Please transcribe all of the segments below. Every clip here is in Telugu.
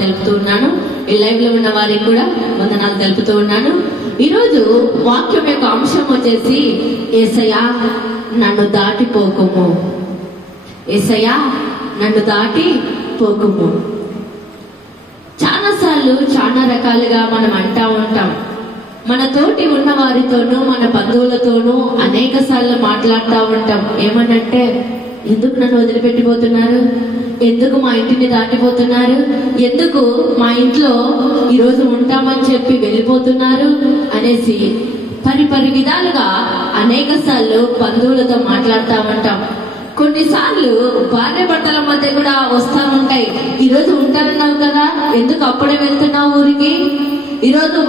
తెలుపుతూ ఉన్నాను. ఈ లైవ్ లో ఉన్న వారికి కూడా వందనాలు తెలుపుతూ ఉన్నాను. ఈరోజు వాక్యం యొక్క అంశం వచ్చేసి యేసయ్యా నన్ను దాటిపోకుము, యేసయ్యా నన్ను దాటిపోకుము. చాలాసార్లు చాలా రకాలుగా మనం అంటా ఉంటాం. మన తోటి ఉన్న వారితోనూ మన బంధువులతోనూ అనేక సార్లు మాట్లాడుతూ ఉంటాం. ఏమనంటే, ఎందుకు నన్ను వదిలిపెట్టిపోతున్నారు, ఎందుకు మా ఇంటిని దాటిపోతున్నారు, ఎందుకు మా ఇంట్లో ఈరోజు ఉంటామని చెప్పి వెళ్ళిపోతున్నారు అనేసి పరిపరి విధాలుగా అనేక సార్లు బంధువులతో మాట్లాడుతూ ఉంటాం. కొన్నిసార్లు భార్య భర్తల మధ్య కూడా వస్తా ఉంటాయి. ఈరోజు ఉంటానన్నావు కదా, ఎందుకు అప్పుడే వెళ్తున్నావు ఊరికి, ఈరోజు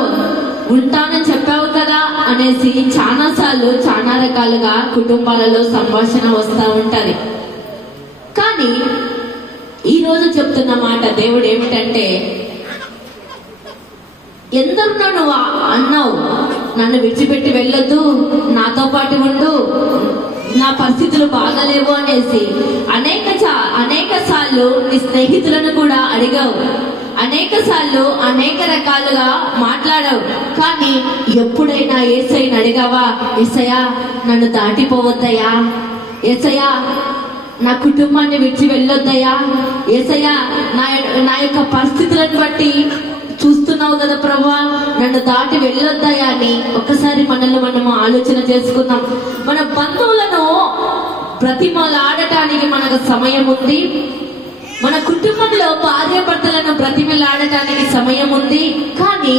ఉంటానని చెప్పావు కదా అనేసి చాలా సార్లు చాలా రకాలుగా కుటుంబాలలో సంభాషణ వస్తూ ఉంటది. కానీ ఈరోజు చెప్తున్న మాట దేవుడు ఏమిటంటే, ఎందరినో నువ్వు అన్నావు నన్ను విడిచిపెట్టి వెళ్ళొద్దు, నాతో పాటు ఉండు, నా పరిస్థితులు బాగలేవు అనేసి అనేక సార్లు నీ స్నేహితులను కూడా అడిగావు, అనేక సార్లు అనేక రకాలుగా మాట్లాడావు. కానీ ఎప్పుడైనా యేసయ్యని అడిగావా, యేసయ్యా నన్ను దాటిపోవద్దయ్యా, యేసయ్యా నా కుటుంబాన్ని విడిచి వెళ్ళొద్దయ్యా, యేసయ్యా నా యొక్క పరిస్థితులను బట్టి చూస్తున్నావు కదా ప్రభువా, నన్ను దాటి వెళ్ళొద్దయా అని ఒకసారి మనల్ని మనము ఆలోచన చేసుకుందాం. మన బంధువులను బ్రతిమలాడటానికి మనకు సమయం ఉంది, మన కుటుంబంలో భార్య భర్తలను బ్రతిమలాడటానికి సమయం ఉంది. కానీ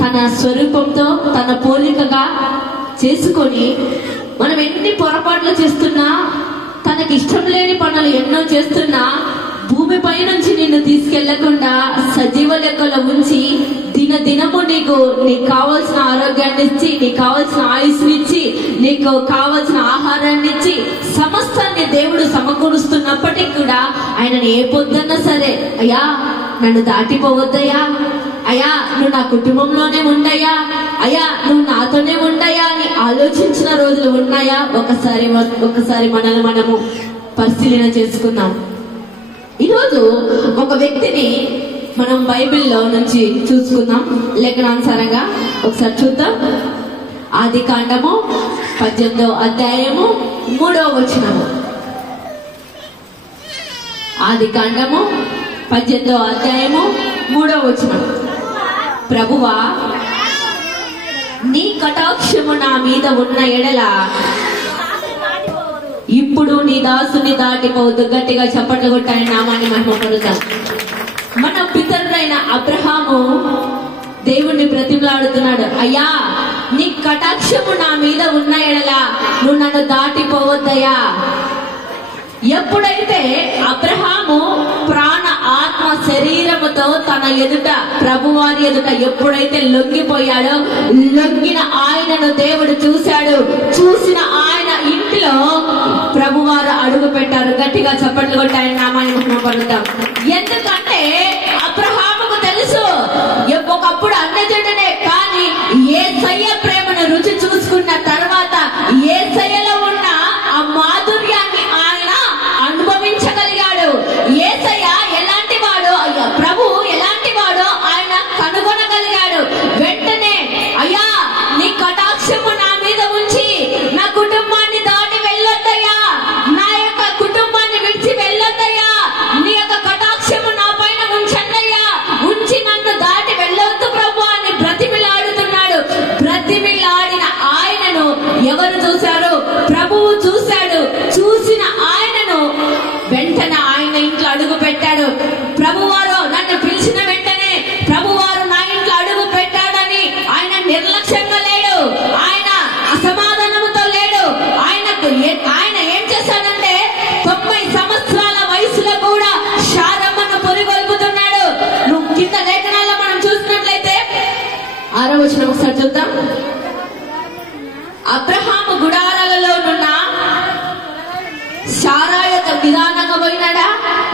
తన స్వరూపంతో తన పోలికగా చేసుకొని మనం ఎన్ని పొరపాట్లు చేస్తున్నా, తనకి ఇష్టం లేని పనులు ఎన్నో చేస్తున్నా, భూమిపై నుంచి నిన్ను తీసుకెళ్లకుండా సజీవ లెక్కలో ఉంచి దినదినము నీకు కావాల్సిన ఆరోగ్యాన్ని ఇచ్చి, నీకు కావాల్సిన ఆయుష్నిచ్చి, నీకు కావాల్సిన ఆహారాన్ని ఇచ్చి సమస్తాన్ని దేవుడు సమకూరుస్తున్నప్పటికీ కూడా ఆయనని ఏ పొద్దున్నా సరే, అయ్యా నన్ను దాటిపోవద్దయ్యా, అయ్యా నువ్వు నా కుటుంబంలోనే ఉండయ్యా, అయ్యా నువ్వు నాతోనే ఉండయ్యా అని ఆలోచించిన రోజులు ఉన్నాయా? ఒకసారి మనల్ని మనము పరిశీలన చేసుకుందాం. ఈరోజు ఒక వ్యక్తిని మనం బైబిల్లో నుంచి చూసుకుందాం. లేఖనానుసారంగా ఒకసారి చూద్దాం. ఆదికాండము 18వ అధ్యాయము 3వ వచనము. ఆదికాండము 18వ అధ్యాయము 3వ వచనం. ప్రభువా నీ కటాక్షము నా మీద ఉన్న ఎడల ఇప్పుడు నీ దాసుని దాటిపోవద్దు. గట్టిగా చప్పట్లు కొట్టి ఆయన నామాన్ని మహిమపరుద్దాం. మన పితరుడైన అబ్రహాము దేవుణ్ణి బ్రతిమలాడుతున్నాడు, అయ్యా నీ కటాక్షము నా మీద ఉన్న ఎడల నువ్వు నన్ను దాటిపోవద్దయ్యా. ఎప్పుడైతే అబ్రహాము ప్రాణ ఆత్మ శరీరముతో తన ఎదుట ప్రభువారి ఎదుట ఎప్పుడైతే లొంగిపోయాడో, లొంగిన ఆయనను దేవుడు చూశాడు. చూసిన ఆయన ఇంటిలో ప్రభువారు అడుగు పెట్టారు. గట్టిగా చప్పట్లు కొట్టి ఆయన నామాన్ని మహిమపరుద్దాం. ఎందుకంటే అబ్రహాముకు తెలుసు ఒకప్పుడు అన్నజనుడే, కానీ యేసయ్య ప్రేమను రుచి చూసుకున్న తర్వాత యేసయ్యలో ఉన్న ఆ మాధుర్యాన్ని ఆయన అనుభవించగలిగాడు. యేసయ్య ఎలాంటి వాడో, అయ్యా ప్రభు ఎలాంటి వాడో ఆయన కనుగొనగలిగాడు. వెంటనే అయ్యా నీ కటాక్షము నా మీద ఉంచి నా కుటుంబాన్ని దాటి వెళ్ళొద్దయ్యా, నా యొక్క కుటుంబాన్ని విడిచి వెళ్ళొద్దయ్యా, నీ యొక్క కటాక్షము నా పైన ఉంచండయ్యా, ఉంచి నన్ను దాటి వెళ్ళొద్దు ప్రభు అని బ్రతిమిలాడుతున్నాడు. బ్రతిమిలాడిన ఆయనను ఎవరు చూశారు? ప్రభువు చూశాడు. చూసిన ఆయనను వెంటనే ఆయన ఇంట్లో అడుగు పెట్టాడు. ప్రభువారు నన్ను పిలిచిన వెంటనే ప్రభువారు నా ఇంట్లో అడుగు పెట్టాడని ఆయన నిర్లక్ష్యంగా లేడు, ఆయన అసమాధానంతో లేడు. ఆయన ఏం చేశాడంటే 90 సంవత్సరాల వయసులో కూడా శారమ్మను పొరిగొల్పుతున్నాడు. నువ్వు కింద లేఖనాల్లో మనం చూసినట్లయితే 6వ వచనం ఒకసారి చూద్దాం. అబ్రహాము గుడారాలలో ఉన్న శారాయతో నిదానంగా పోయినాడా?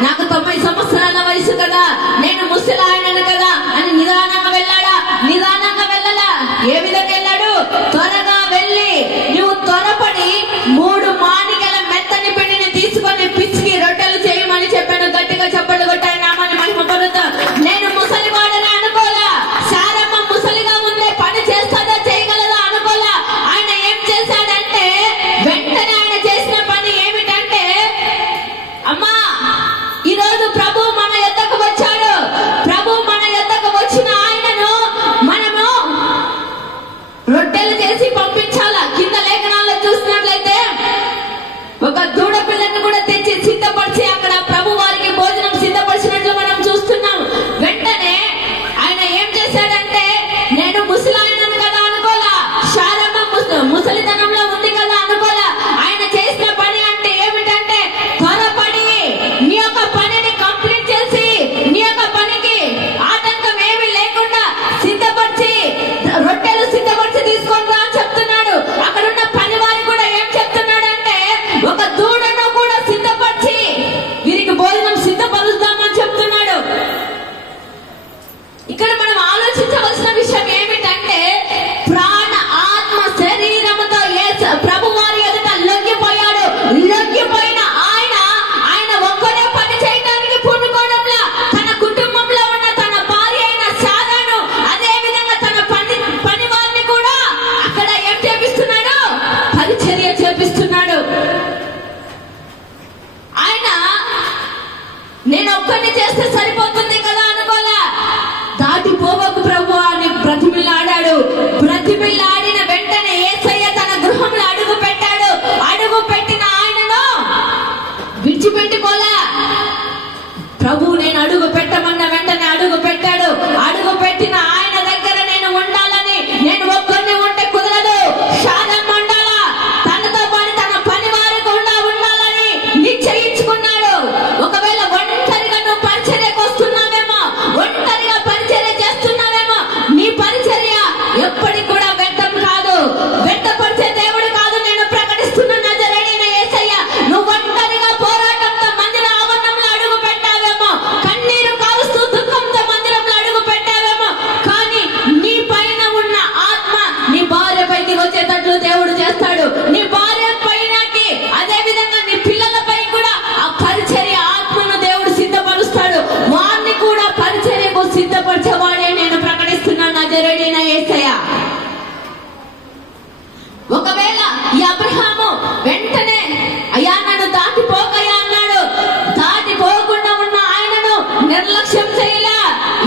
నాకు 90 సంవత్సరాల వయసు కదా, నేను ముసలాయనను కదా అని నిదానంగా వెళ్ళాడా? నిదానంగా వెళ్ళలా. ఏ విధంగా వెళ్ళాడు? త్వరగా వెళ్ళి నువ్వు త్వరపడి 3 మానికల మెత్తని పిండిని తీసుకొని పిసికి రొట్టెలు చేయమని చెప్పాను. గట్టిగా చప్పట్లు కొట్టాయి నామాన్ని మహిమపరుద్దాం.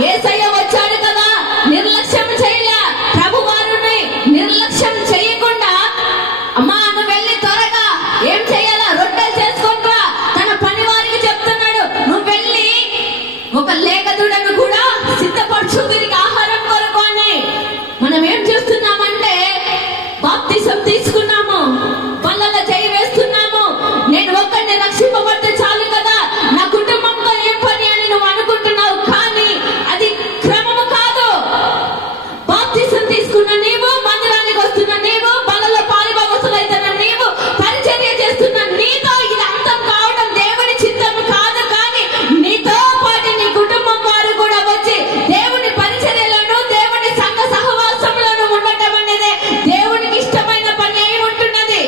యేసయ్య వచ్చాడు కదా, నిర్లక్ష్యం చేయలే. ప్రభువారిని నిర్లక్ష్యం చేయకుండా, అమ్మా నువ్వు వెళ్ళి త్వరగా ఏం చేయాలా, రొట్టెలు చేసుకుంటా తన పని వారికి చెప్తున్నాడు. నువ్వు వెళ్ళి ఒక లేఖదుడను కూడా సిద్ధపరచు వీరికి ఆహారం కొరకు అని. మనం ఏం చేస్తున్నామంటే బాప్తిసం తీసుకున్నాము, పళ్ళలో చేయి వేస్తున్నాము, నేను ఒక్కడిని రక్షింపబడితే చాలు కదా, నా కుటుంబంతో ఏం పని అని నువ్వు అనుకుంటున్నావు. కానీ అది క్రమము కాదు. బాప్తిసం తీసుకున్న నీవు, మందిరానికి వస్తున్న నీవు, పళ్ళలో పాలిభాగస్తులైతున్న నీవు, పరిచర్య చేస్తున్న నీతో ఇది అంతం కావడం దేవుని చిత్తం కాదు. కానీ నీతో పాటు నీ కుటుంబం వారు కూడా వచ్చి దేవుని పరిచర్యలోను, దేవుని సంఘ సహవాసంలోను ఉండటం అనేది దేవునికి ఇష్టమైన పని అయి ఉంటున్నది.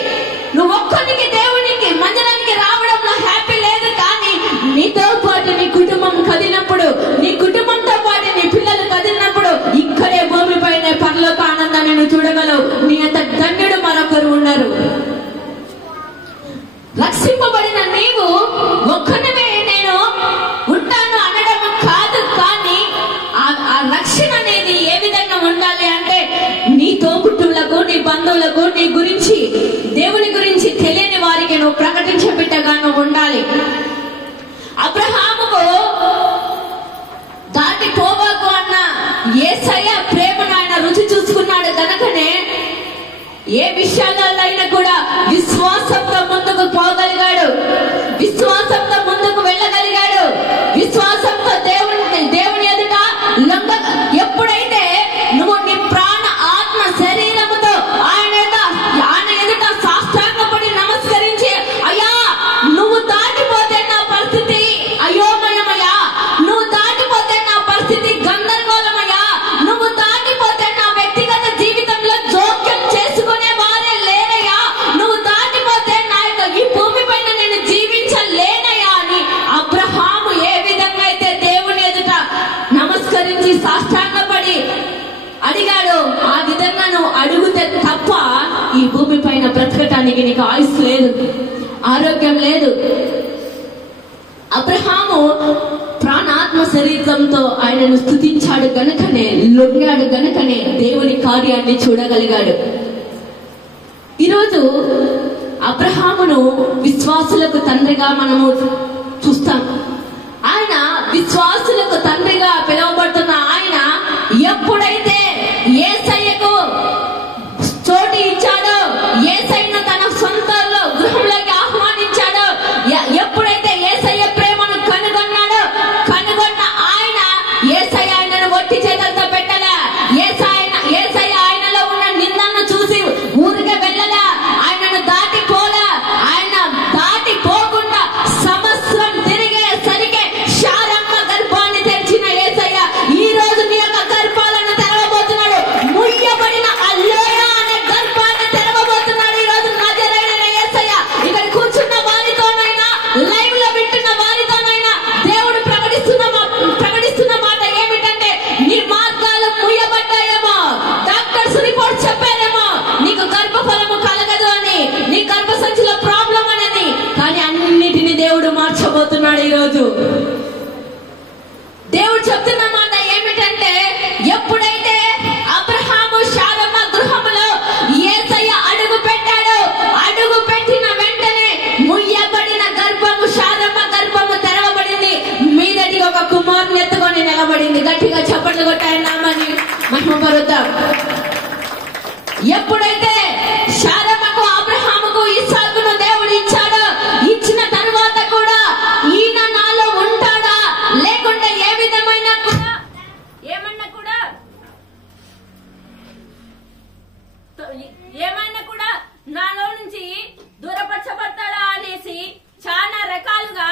నువ్వు ఒక్కరికి దేవునికి మందిరానికి రావడంలో హ్యాపీ లేదు. కానీ నీతో పాటు నీ కుటుంబం కదిలినప్పుడు, నీ కుటుంబంతో పాటు నీ పిల్లలు కదిలినప్పుడు ఇక్కడే భూమిపైనే పరలోక ఆనందాన్ని నువ్వు చూడగలవు. నీ అంత ధన్యుడు మరొకరు ఉన్నారు. రక్షింపబడిన నీవు ఒక్కనివే నేను ఉంటాను అనడం కాదు. కానీ ఆ రక్షణ అనేది ఏ విధంగా ఉండాలి అంటే నీ తోబుట్టువులకు, నీ బంధువులకు నీ గురించి, దేవుని గురించి తెలియని వారికి నువ్వు ప్రకటించే బిడ్డగా నువ్వు ఉండాలి. అబ్రహాముకు దాటిపోవాకు అన్న యేసయ్య ప్రేమను ఆయన రుచి చూసుకున్నాడు కనుకనే ఏ విషయాలలో అయినా కూడా విశ్వాసంతో ముందుకు పోగలిగాడు, విశ్వాసంతో ముందుకు వెళ్ళగలిగాడు, విశ్వాసంతో దేవుని ఎదుట ఎప్పుడైతే నువ్వు నీ ప్రాణ ఆత్మ శరీరముతో ఆయన ఎదుట సాష్టాంగపడి నమస్కరించి, అయ్యా నువ్వు దాటిపోతే నా పరిస్థితి అయోమయమయ్యా, నువ్వు దాటిపోతే నా పరిస్థితి గందరగోళమయ్యా, నువ్వు దాటిపోతే నా వ్యక్తిగత జీవితంలో జోక్యం చేసుకునే వారే లేనయ్యా, నువ్వు దాటిపోతే నా యొక్క ఈ భూమి పైన నేను జీవించలేనయ్యా అని అబ్రహాము ఏ విధంగా అయితే దేవుని ఎదుట నమస్కరించి సాష్టాంగపడి అడిగాడు, ఆ విధంగా నువ్వు అడిగితే తప్ప ఈ భూమి పైన బ్రతకటానికి నీకు ఆయుష్ లేదు, ఆరోగ్యం లేదు. అబ్రహాము ప్రాణాత్మ శరీరంతో ఆయనను స్తుతించాడు గనుకనే, లొంగాడు గనుకనే దేవుని కార్యాన్ని చూడగలిగాడు. ఈరోజు అబ్రహామును విశ్వాసులకు తండ్రిగా మనము చూస్తాం. ఆయన విశ్వాసులకు తండ్రిగా పిలువబడుతున్న ఆయన ఎప్పుడైతే యేసయ్యకు చోటు ఇచ్చాడో, యేసయ్యను తన సొంత గృహంలోకి ఆహ్వానించాడో, ఎప్పుడైతే యేసయ్య ప్రేమను కనుగొన్న ఆయన యేసయ్య ఆయనను ఒట్టి చేతులతో పెట్టలే. యేసయ్య ఆయనలో ఉన్న నిందను చూసి ఊరికే వెళ్ళలే, ఆయనను దాటిపోలే. ఆయన దాటిపోకుండా సంవత్సరం తిరిగేసరికి శారమ్మ గర్భాన్ని తెరిచిన యేసయ్య ఈ రోజు నీ యొక్క గర్భాలను తెరవబోతున్నాడు. ముయ్యబడిన అల్లోయ అనే గర్భాన్ని తెరవబోతున్నాడు ఈ రోజు నజరేయుడైన యేసయ్య. ఇక్కడ కూర్చున్న వారితోనైనా, లైవ్ లో వింటున్న వారితోనైనా దేవుడు ప్రకటిస్తున్న మాట ఏమిటంటే, నీ మార్గాలు ముయ్యబడ్డాయేమో, డాక్టర్స్ రిపోర్ట్ చెప్పారేమో నీకు గర్భఫలము కలగదు అని, నీ గర్భసంచిలో ప్రాబ్లం అనేది. కానీ అన్నిటిని దేవుడు మార్చబోతున్నాడు ఈ రోజు. దేవుడు చెప్తున్న మాట ఏమిటంటే, ఎప్పుడైతే అబ్రహాము శారమ్మ గృహములో యేసయ్య అడుగు పెట్టాడు, అడుగు పెట్టిన వెంటనే ముయ్యబడిన గర్భము, శారమ్మ గర్భము తెరవబడింది. మీదటి ఒక కుమారుని ఎత్తుకొని నిలబడింది. గట్టిగా చప్పట్లు కొట్టాయి నామని మహిమపరుద్దాం. ఎప్పుడైతే శారమ్మకు, అబ్రహాముకు ఇస్సాకును దేవుడు ఇచ్చాడో, ఇచ్చిన తరువాత కూడా ఈయన నాలో ఉంటాడా, లేకుంటే ఏ విధమైన కూడా ఏమైనా కూడా నాలో నుంచి దూరపరచబడతాడా అనేసి చాలా రకాలుగా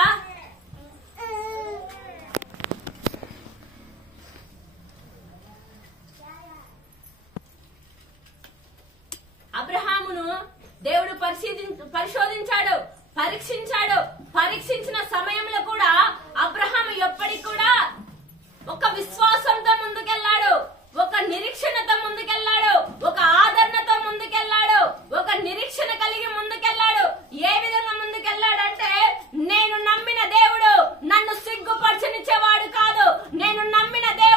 అబ్రహామును దేవుడు పరిశోధించాడు, పరీక్షించిన సమయంలో కూడా అబ్రహాము ఎప్పటికి కూడా ఒక విశ్వాసంతో ముందుకెళ్ళాడు, ఒక నిరీక్షణతో ముందుకెళ్ళాడు, ఒక ఆదరణతో ముందుకెళ్ళాడు, ఒక నిరీక్షణ కలిగి ముందుకెళ్ళాడు. ఏ విధంగా ముందుకెళ్ళాడంటే, నేను నమ్మిన దేవుడు నన్ను సిగ్గుపరచనిచ్చేవాడు కాదు, నేను నమ్మిన దేవుడు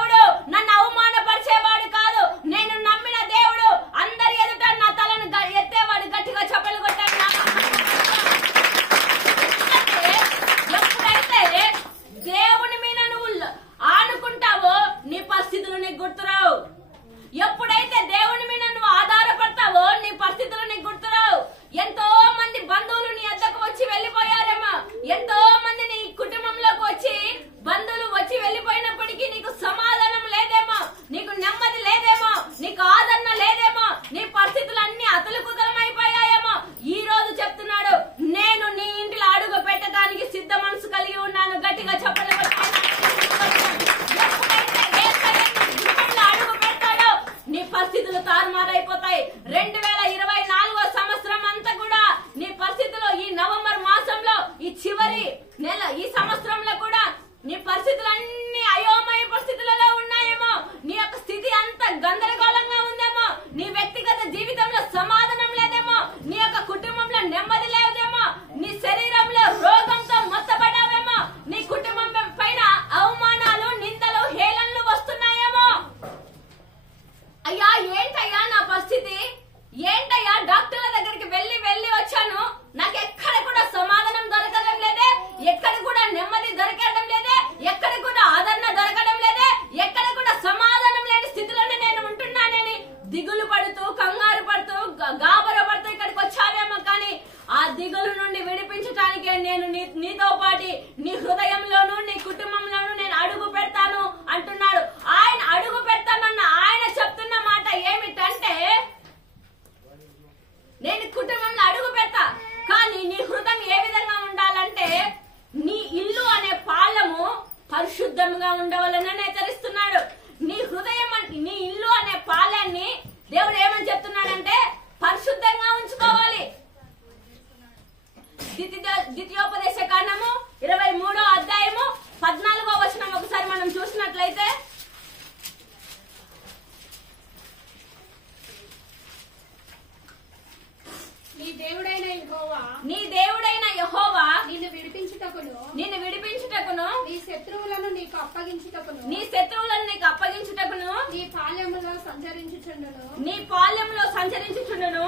అప్పగించుటకును నీ శత్రువులను నీకు అప్పగించుటకును నీ పాలెములో సంచరించుచుండును నీ పాలెంలో సంచరించుచుండును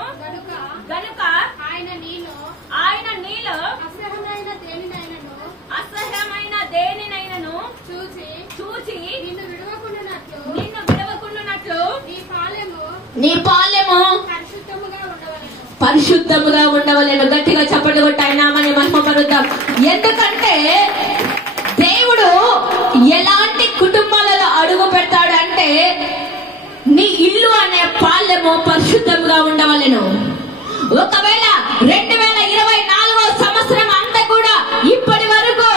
గనుక ఆయన నీలో అసహ్యమైన దేనినైనను చూచి నిన్ను విడవకుండునట్లు నీ పాలెము పరిశుద్ధముగా ఉండవలెను. గట్టిగా చప్పట్లు కొట్టి ఆయన నామాన్ని మహిమపరుద్దాం. ఎందుకంటే దేవుడు ఎలాంటి కుటుంబాలలో అడుగు పెడతాడంటే నీ ఇల్లు అనే పాలెము పరిశుద్ధంగా ఉండవలెను. ఒకవేళ 2024 సంవత్సరం అంతా కూడా ఇప్పటి వరకు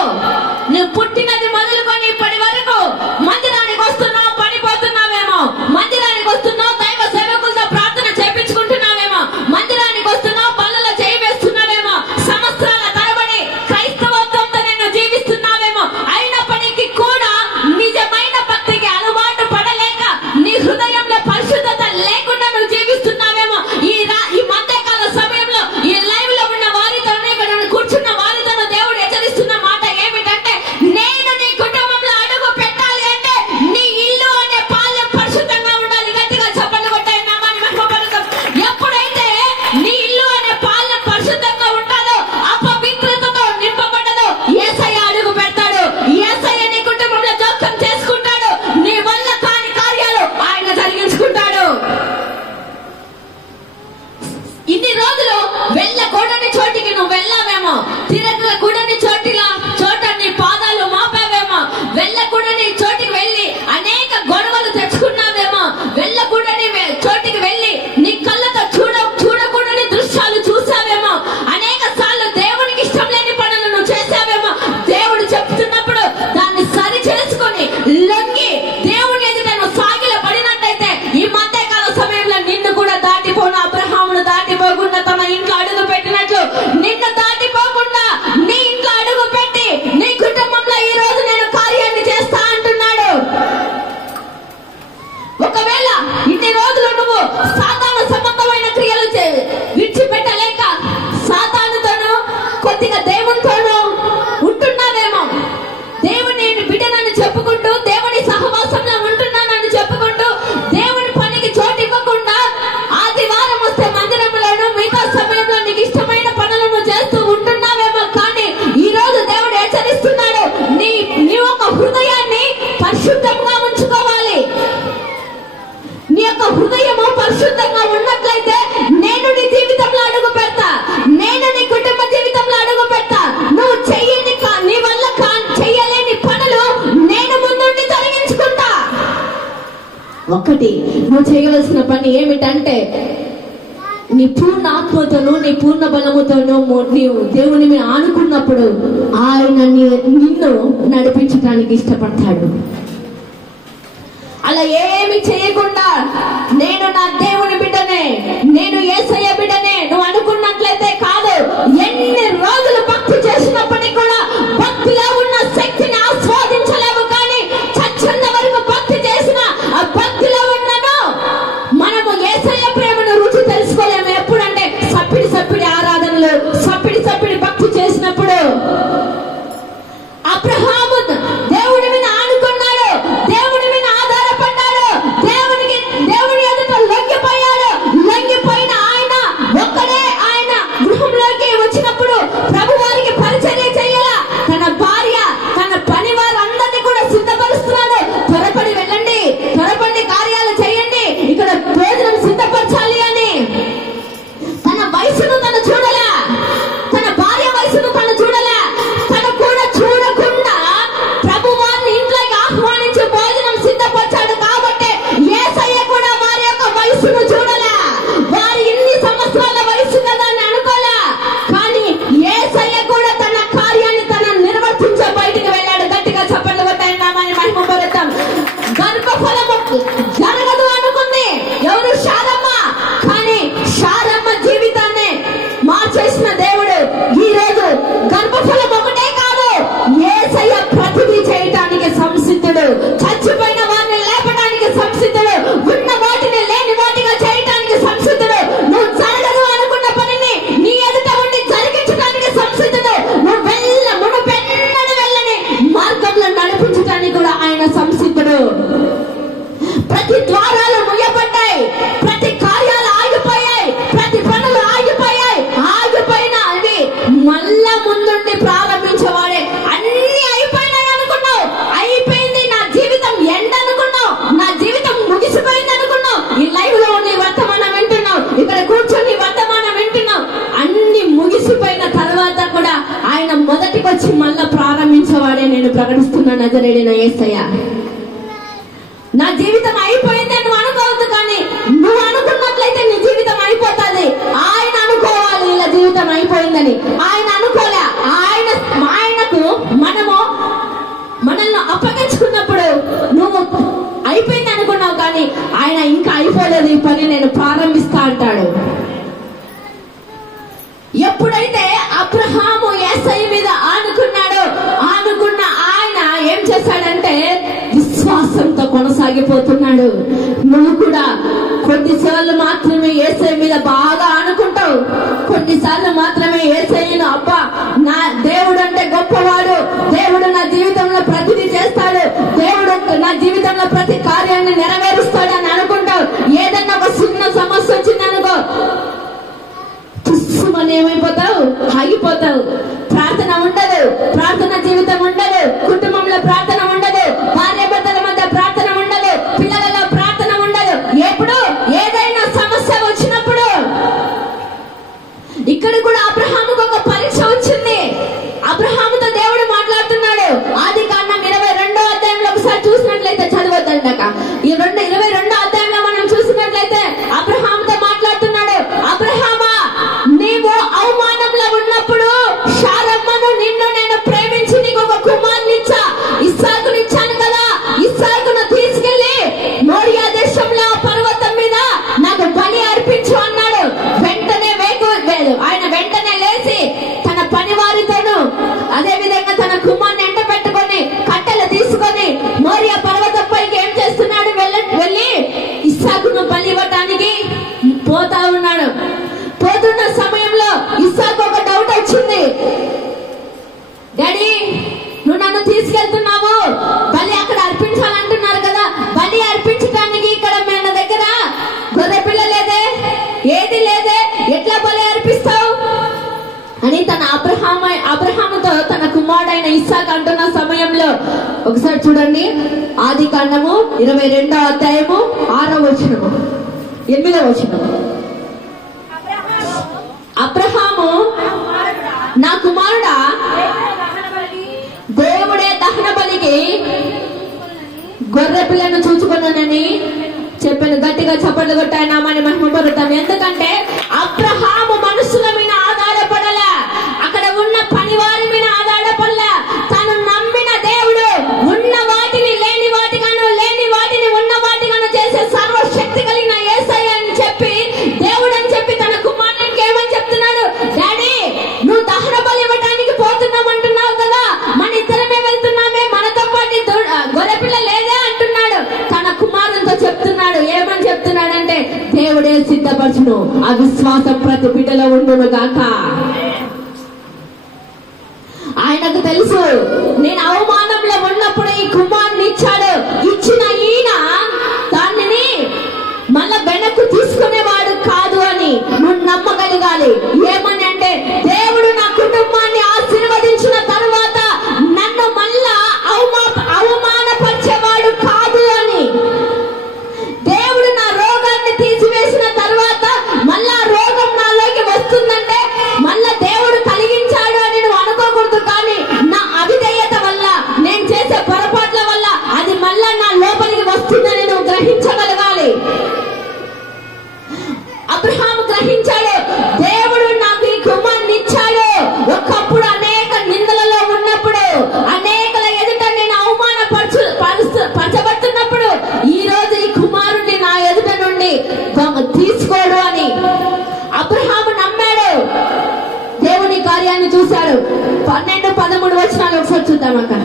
నువ్వు పుట్టినది మొదలుకొని ఇప్పటి వరకు మందిరానికి వస్తున్నావు, పడిపోతున్నావేమో, మందిరానికి వస్తున్నావు, దైవ సేవకులతో ప్రార్థన చేపించుకుంటున్నావేమో, మందిరానికి వస్తున్నావు, పనులలో చేయి వేస్తున్నావేమో, సంవత్సరాల తరబడి క్రైస్తవత్వంతో నేను జీవిస్తున్నావేమో, అయినప్పటికీ కూడా నిజమైన భక్తికి అలవాటు పడలేక నీ హృదయంలో పరిశుద్ధత లేకుండా నువ్వు జీవిస్తున్నావేమో. ఈ మధ్యకాల సమయంలో ఈ లైవ్ లో ఉన్న వారితో ఇక్కడ కూర్చున్న వారితో దేవుడు హెచ్చరిస్తున్న మాట ఏమిటంటే, నేను నీ కుటుంబంలో అడుగు పెట్టాలి అంటే నీ ఇల్లు అనే పాలెం పరిశుద్ధంగా ఉండాలి. గట్టిగా చప్పట్లు కొట్టాయి నామాన్ని మహిమపరుద్దాం. ఎప్పుడైతే నీ ఇల్లు అనే పాలెం పరిశుద్ధంగా ఉంటుందో, అపవిత్రతతో నింపబడదో, యేసయ్య అడుగు పెడతాడు. యేసయ్య నీ కుటుంబంలో జోక్యం చేసుకుంటాడు. నీ వల్ల కాని కార్యాలు ఆయన జరిగించుకుంటాడు. ఇన్ని రోజులు వెళ్ళకూడని చోటికి నువ్వు వెళ్ళావేమో, తిరగకూడని చోట నీ పాదాలు మోపావేమో, వెళ్ళకూడని చోటికి వెళ్ళి అనేక గొడవలు తెచ్చుకున్నావేమో, వెళ్ళకూడని చోటికి వెళ్ళి నీ కళ్ళతో చూడకూడని దృశ్యాలు చూసావేమో, అనేక సార్లు దేవునికి ఇష్టం లేని పనులు నువ్వు చేసావేమో. దేవుడు చెప్తున్నప్పుడు దాన్ని సరి చేసుకొని లొంగి దేవుని ఎదుట నువ్వు సాగిల పడినట్టయితే ఈ మధ్యకాల సమయంలో నిన్ను కూడా దాటిపోను అబ్రహామును దాటిపోకుండా తమ ఇంట్లో అడుగు పెట్టినట్లు నిన్ను దాటిపోకుండా నీ ఇంట్లో అడుగు పెట్టి నీ కుటుంబంలో ఈ రోజు నేను కార్యాన్ని చేస్తా అంటున్నాడు. ఒకవేళ ఇన్ని రోజులు నువ్వు సాతాను సంబంధమైన క్రియలు విడిచిపెట్టలేక సాతానుతోనూ కొద్దిగా దేవునితోనూ ఉంటున్నావేమో, దేవుని బిడ్డనని చెప్పుకుంటూ దేవుని సహవాసంలో ఉంటున్నానని చెప్పుకుంటూ దేవుని పనికి చోటు ఇవ్వకుండా ఆదివారం వస్తే మందిరంలోనూ మిగతా సమయంలో నీకు ఇష్టమైన పనులను చేస్తూ ఉంటున్నావేమో. కానీ ఈ రోజు దేవుడు హెచ్చరిస్తున్నాడు, నీ యొక్క హృదయాన్ని పరిశుద్ధంగా ఉంచుకోవాలి. నీ యొక్క హృదయము పరిశుద్ధంగా ఉన్నట్లయితే నేను నీ జీవితంలో అడుగు పెడతా, నేను నీ కుటుంబ జీవితంలో అడుగు పెడతా. నువ్వు నీ వల్ల చెయ్యలేని పనులు నేను ముందుండి జరిగించుకుంటా. ఒకటి నువ్వు చేయవలసిన పని ఏమిటంటే, నీ పూర్ణ ఆత్మతోనూ నీ పూర్ణ బలముతోనూ నీవు దేవుని మీద ఆనుకున్నప్పుడు ఆయన నిన్ను నడిపించడానికి ఇష్టపడతాడు. అలా ఏమి చేయకుండా నేను నా దేవుని బిడ్డనే, నేను యేసయ్య బిడ్డనే నువ్వు అనుకున్నట్లయితే కాదు. ఎన్ని రోజులు భక్తి చేసినప్పటికీ కూడా భక్తిలో ఉన్న శక్తిని ఆస్వాదించలేము. కానీ చచ్చిన వరకు భక్తి చేసిన ఆ భక్తిలో ఉన్నను మనము యేసయ్య ప్రేమను రుచి తెలుసుకోలేము. ఎప్పుడంటే సప్పిడి ఆరాధనలు, సప్పిడి భక్తి చేసినప్పుడు. అబ్రహాము దేవుని మీద ఆనుకున్నాడు, దేవుని మీద ఆధారపడ్డాడు, దేవుని ఎదుట లొంగిపోయాడు. నజరేయుడైన యేసయ్య. నా జీవితం అయిపోయింది అని నువ్వు అనుకోవద్దు, కానీ నువ్వు అనుకున్నట్లయితే నీ జీవితం అయిపోతుంది. ఆయన అనుకోవాలి ఇలా జీవితం అయిపోయిందని. ఆయన అనుకోలే. ఆయనకు మనల్ని అప్పగించుకున్నప్పుడు నువ్వు అయిపోయింది అనుకున్నావు, కానీ ఆయన ఇంకా అయిపోలేదు, ఈ పని నేను ప్రారంభిస్తా అంటాడు. ఎప్పుడైతే అబ్రహాము యేసయ్య మీద ఆనుకున్నాడో, ఆనుకున్న ఆయన ఏం చేశాడంటే విశ్వాసంతో కొనసాగిపోతున్నాడు. నువ్వు కూడా కొన్నిసార్లు మాత్రమే యేసయ్య మీద బాగా ఆనుకుంటావు, కొన్నిసార్లు మాత్రమే యేసయ్యను అబ్బా నా దేవుడు అంటే గొప్పవాడు, దేవుడు నా జీవితంలో ప్రతిదీ చేస్తాడు, దేవుడు నా జీవితంలో ప్రతి కార్యాన్ని నెరవేరుస్తాడు అని అనుకుంటావు. ఏదన్నా ఒక చిన్న సమస్య వచ్చిందనుకో, తుస్సుమని ఏమైపోతావు, ఆగిపోతావు. ప్రార్థన ఉండదు, ప్రార్థన జీవితం ఉండదు, కుటుంబంలో ప్రార్థన ఉండదు, భార్య భర్తల మధ్య ప్రార్థన ఉండదు, పిల్లలలో ప్రార్థన ఉండదు. ఎప్పుడు ఏదైనా సమస్య వచ్చినప్పుడు, ఇక్కడ కూడా అబ్రహాముకు ఒక పరీక్ష వచ్చింది. అబ్రహాముతో దేవుడు మాట్లాడుతున్నాడు. ఆదికాండం 22వ అధ్యాయంలో ఒకసారి చూసినట్లయితే, చదవద్దండక ఈ 22వ అధ్యాయంలో మనం చూసినట్లయితే అబ్రహాముతో మాట్లాడుతున్నాడు. అబ్రహామా, నీవు అవమానంలో ఉన్నప్పుడు శారమ్మను నిన్ను నేను ప్రేమించి నీకు ఒక కుమారుని ఇచ్చా, ఇస్సాకును ఇచ్చాను కదా, ఇస్సాకును తీసుకెళ్లి మోరియా దేశంలో పర్వతం మీద నాకు బలి అర్పించు అన్నాడు. వెంటనే ఆయన వెంటనే లేచి తన పని వారితోను అదే విధంగా తన కుమార్ని ఎంట పెట్టుకొని కట్టెలు తీసుకొని మోరియా పర్వతం పైకి ఏం చేస్తున్నాడు, వెళ్ళి ఇస్సాకును బలి ఇవ్వటానికి పోతా ఉన్నాడు. పోతున్న సమయంలో ఇస్సాకు ఒక డౌట్ వచ్చింది. డాడీ, నువ్వు నన్ను తీసుకెళ్తున్నావు, బలి అక్కడ అర్పించాలంటున్నారు కదా, బలి అర్పించడానికి ఇక్కడ మన దగ్గర గొర్రె పిల్ల లేదే, ఏది లేదే, ఎట్లా బలి అర్పిస్తావు అని తన అబ్రహాముతో తన కుమారుడైన ఇస్సాకు అంటున్న సమయంలో ఒకసారి చూడండి. ఆదికాండము 22వ అధ్యాయము 6వ వచనము 8వ వచనము. అబ్రహాము, నా కుమారుడా, దేవుడే దహన బలికి గొర్రె పిల్లను చూచుకున్నానని చెప్పాను. గట్టిగా చప్పట్లు కొట్టాయి నామాన్ని మహిమపరుతాం. ఎందుకంటే అబ్రహాము మనుషుల మీద ఆధారపడలే, అక్కడ ఉన్న పనివారి మీద ఆధారపడలే. తను నమ్మిన దేవుడు ఉన్న వాటిని లేని వాటిగాను, లేని వాటిని ఉన్న వాటిగాను చేసే సర్వశక్తి కలిగిన యేసయ్య అని చెప్పి, దేవుడు అని చెప్పి తన కుమారునికి ఏమని చెప్తున్నాడు, డాడీ నువ్వు దహన బలి ఇవ్వడానికి పోతున్నామంటున్నావు కదా, మన ఇద్దరమే వెళ్తున్నామే, మనతో పాటు గొర్రెపిల్ల లేదే అంటున్నాడు. తన కుమారునితో చెప్తున్నాడు. ఏమని చెప్తున్నాడంటే, దేవుడే సిద్ధపరచును, ఆ విశ్వాసం ప్రతి బిడ్డలో ఉండును గాక. ఆయనకు తెలుసు నేను అవమానంలో ఉన్నప్పుడు ఈ కుమారుని ఇచ్చాడు, ఇచ్చిన ఈయన దానిని మళ్ళా వెనక్కు తీసుకునేవాడు కాదు అని నువ్వు నమ్మగలగాలి. ఏమని అంటే, దేవుడు నా కుటుంబాన్ని ఆశీర్వదించిన తర్వాత నన్ను మళ్ళా అవమానపరిచేవాడు కాదు అని. దేవుడు నా రోగాన్ని తీసివేసిన తర్వాత మళ్ళా రోగం నాలోకి వస్తుందంటే మళ్ళా దేవుడు కలిగించాడు అని నువ్వు అనుకోకూడదు. కానీ నా అవిధేయత వల్ల, నేను చేసే పొరపాట్ల వల్ల అది మళ్ళా నా లోపలికి వస్తుందని నువ్వు గ్రహించగలగాలి. అబ్రహాము గ్రహించాడు, దేవుడు నాకు ఈ కుమారుని ఇచ్చాడు. ఒకప్పుడు అనేక నిందలలో ఉన్నప్పుడు, అనేకల ఎదుట నేను పరచబడుతున్నప్పుడు, ఈ రోజు ఈ కుమారుణ్ణి నా ఎదుట నుండి తీసుకోడు అని అబ్రహాము నమ్మాడు. దేవుని కార్యాన్ని చూశాడు. 12, 13 వచనాలు ఒకసారి చూద్దాం అక్కడ.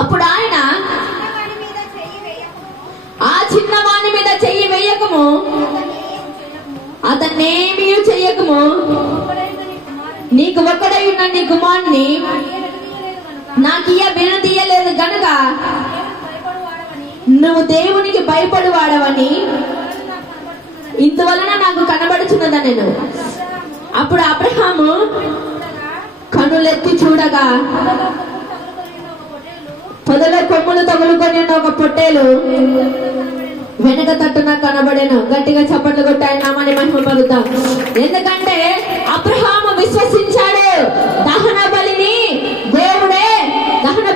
అప్పుడు ఆయన, ఆ చిన్నవాణి మీద చెయ్యి వేయకము, అతన్నేమీ చెయ్యకము, నీకు ఒక్కడై ఉన్న నీ కుమారుని నాకు వినదీయలేదు గనుక నువ్వు దేవునికి భయపడు వాడవని ఇందువలన నాకు కనబడుచున్నదా నేను. అప్పుడు అబ్రహాము కనులెత్తి చూడగా పొదలో కొమ్ములు తగులుకొని ఉన్న ఒక పొట్టేలు వెనక తట్టున కనబడేను. గట్టిగా చప్పట్లు కొట్టాయి నామాన్ని మహిమపరుద్దాం. ఎందుకంటే అబ్రహాము విశ్వసించాడు, దహన బలిని దేవుడే, దహన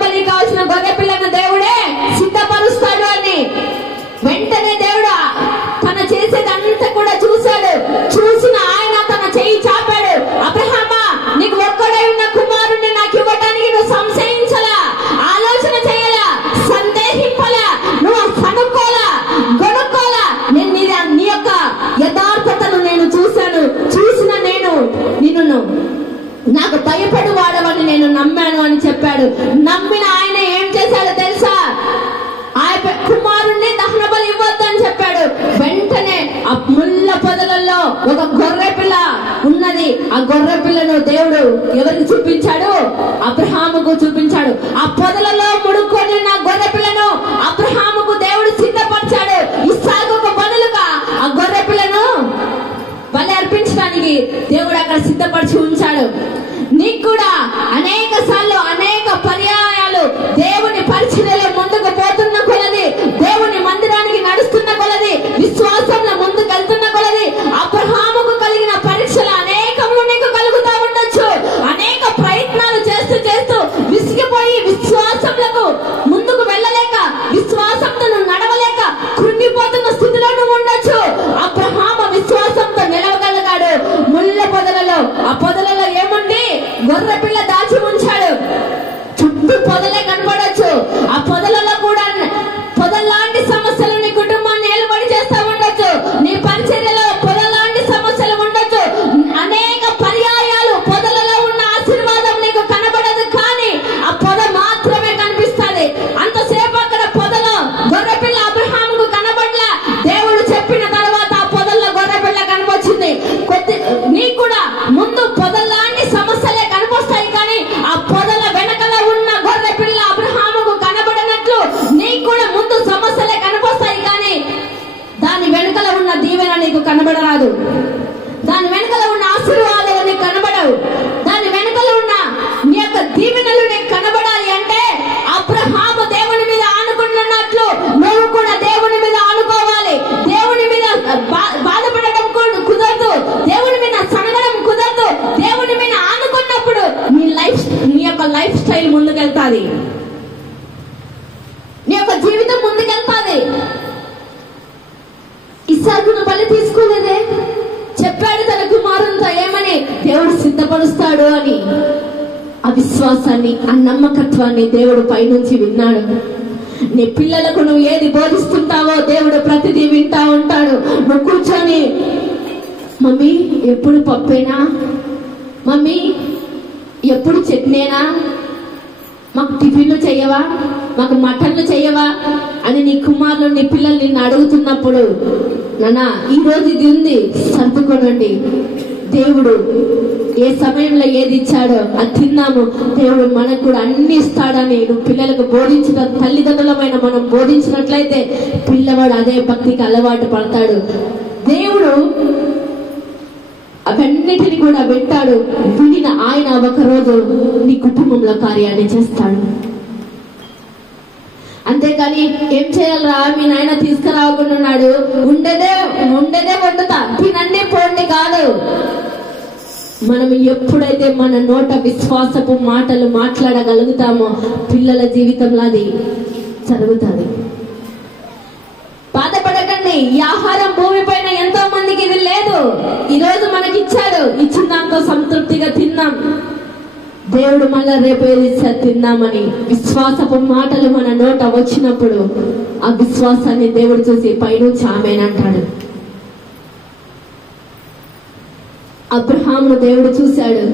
నమ్మాడు. నమ్మిన ఆయన ఏం చేశాడో తెలుసా? ఆయన కుమారుణ్ణి దహన బలి ఇవ్వద్దని చెప్పాడు. వెంటనే ఆ ముళ్ళ పొదలలో ఒక గొర్రె పిల్ల ఉన్నది. ఆ గొర్రె పిల్లను దేవుడు ఎవరికి చూపించాడు? అబ్రహాముకు చూపించాడు. ఆ పొదలలో ముడుకొని ఉన్న గొర్రె పిల్లను అబ్రహాముకు దేవుడు సిద్ధపరిచాడు. ఇస్సాకుకు బదులుగా ఆ గొర్రె పిల్లను బలి అర్పించడానికి దేవుడు అక్కడ సిద్ధపరిచి ఉంచాడు. నీకు కూడా అనేక సార్లు అనేక పర్యాయాలు దేవుని పరిచర్యలో ముందుకు పోతున్న కొలది, దేవుని మందిరానికి నడుస్తున్న కొలది, విశ్వాసంలో ముందుకు వెళ్తున్న కొలది అబ్రహాముకు కలిగిన పరీక్షలు అనేకములు నీకు కలుగుతా ఉండొచ్చు. అనేక ప్రయత్నాలు చేస్తూ చేస్తూ విసిగిపోయి విశ్వాసంలకు ముందుకు వెళ్ళలేక, విశ్వాసంతో నువ్వు నడవలేక కృంగిపోతున్న స్థితిలో నువ్వు ఉండొచ్చు. అబ్రహాము విశ్వాసంతో నిలవగలిగాడు. ముళ్ళ పొదలలో, ఆ పొదలలో ఏముంది? గొర్రె పిల్ల దాచి ఉంచాడు. చుట్టూ పొదలే కనబడొచ్చు. ఆ పొదలలో కూడా పొదల్లాంటి సమస్యలు నీ కుటుంబాన్ని ఏలుబడి చేస్తా ఉండొచ్చు. నీ పరిచర్యలో పొదల్లాంటి సమస్యలు ఉండొచ్చు. అనేక పర్యాయాలు పొదలలో ఉన్న ఆశీర్వాదం నీకు కనబడదు, కానీ ఆ పొద మాత్రమే కనిపిస్తుంది. అంతసేపు అక్కడ పొదలో గొర్రె పిల్ల అబ్రహాముకు కనబడలా. దేవుడు చెప్పిన తర్వాత ఆ పొదల్లో గొర్రె పిల్ల కనబొచ్చింది. నీకు కూడా ముందు పొదల్లాంటి సమస్యలే కనిపిస్తాయి, కానీ ఆ పొదల వెనకల ఉన్న గొర్రె పిల్ల అబ్రహాముకు కనబడినట్లు నీకు కూడా ముందు సమస్యలే కనిపిస్తాయి, కానీ దాని వెనకల ఉన్న దీవెన నీకు కనబడరాదు. దాని వెనకల ఉన్న ఆశీర్వాదాలు నీకు కనబడవు. దాని వెనకల ఉన్న నీ యొక్క దీవెనలు నీకు కనబడాలి అంటే అబ్రహాము దేవుని మీద ఆనుకున్నట్లు నువ్వు కూడా దేవుని మీద ఆనుకోవాలి. దేవుని మీద బాధపడడం కుదరదు. దేవుని మీద సనగడం కుదరదు. దేవుని మీద ఆనుకున్నప్పుడు నీ యొక్క లైఫ్ స్టైల్ ముందుకెళ్తాది. నీ యొక్క జీవితం ముందుకెళ్తాది. ఇస్సాకును బలి తీసుకోలేదే, చెప్పాడు తన కుమారునితో ఏమని? దేవుడు సిద్ధపరుస్తాడు అని. ఆ విశ్వాసాన్ని, ఆ నమ్మకత్వాన్ని దేవుడు పైనుంచి విన్నాడు. నీ పిల్లలకు నువ్వు ఏది బోధిస్తుంటావో దేవుడు ప్రతిదీ వింటా ఉంటాడు. నువ్వు కూర్చొని, మమ్మీ ఎప్పుడు పప్పేనా, మమ్మీ ఎప్పుడు చట్నేనా, మాకు టిఫిన్లు చెయ్యవా, మాకు మటన్లు చెయ్యవా అని నీ కుమారులు నీ పిల్లలు నిన్ను అడుగుతున్నప్పుడు, నాన్న ఈ రోజు ఇది ఉంది సర్దుకోనండి, దేవుడు ఏ సమయంలో ఏది ఇచ్చాడో అది తిన్నాము, దేవుడు మనకు కూడా అన్ని ఇస్తాడని నువ్వు పిల్లలకు బోధించిన తల్లిదండ్రులమైన మనం బోధించినట్లయితే పిల్లవాడు అదే భక్తికి అలవాటు పడతాడు. దేవుడు అవన్నిటిని కూడా వింటాడు. వినిన ఆయన ఒకరోజు నీ కుటుంబంలో కార్యాన్ని చేస్తాడు. అంతేకాని ఏం చేయాలరా, మీ నాయన తీసుకురాకుండా ఉండేదే వండుతా తినండి పోండి కాదు. మనం ఎప్పుడైతే మన నోట విశ్వాసపు మాటలు మాట్లాడగలుగుతామో పిల్లల జీవితంలో అది జరుగుతుంది. బాధపడకండి. ఈ ఆహారం భూమి పైన ఎంతో మందికి ఇది లేదు. ఈ రోజు మనకి ఇచ్చాడు, ఇచ్చిన దాంతో సంతృప్తిగా తిన్నాం. దేవుడు మళ్ళా రేపు ఏది ఇచ్చారు తిన్నామని విశ్వాసపు మాటలు మన నోట వచ్చినప్పుడు ఆ విశ్వాసాన్ని దేవుడు చూసి పైనుంచి ఆమేనంటాడు. అబ్రహామును దేవుడు చూశాడు.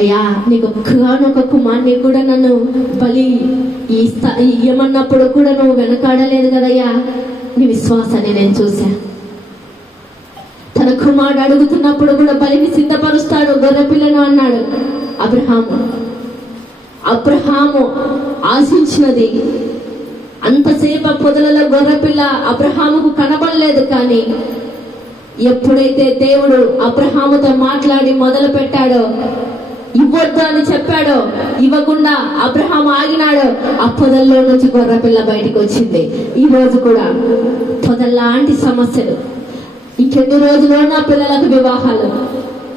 అయ్యా నీకు ఒక్కగానొక్క కుమార్ని కూడా నన్ను బలి ఇయ్యమన్నప్పుడు కూడా నువ్వు వెనకాడలేదు కదయ్యా, నీ విశ్వాసాన్ని నేను చూశా. తన కుమారుడు అడుగుతున్నప్పుడు కూడా బలిని సిద్ధపరుస్తాడు, గొర్రెపిల్లను అన్నాడు. అబ్రహాము ఆశించినది అంతసేపు పొదలలో గొర్రెపిల్ల అబ్రహాముకు కనబడలేదు. కానీ ఎప్పుడైతే దేవుడు అబ్రహాముతో మాట్లాడి మొదలు పెట్టాడో, ఇవ్వద్దు అని చెప్పాడో, ఇవ్వకుండా అబ్రహాం ఆగినాడో, ఆ పొదల్లో నుంచి గొర్రెపిల్ల బయటికి వచ్చింది. ఈ రోజు కూడా పొదల్లాంటి సమస్యలు, ఇంకెన్ని రోజుల్లో నా పిల్లలకు వివాహాలు,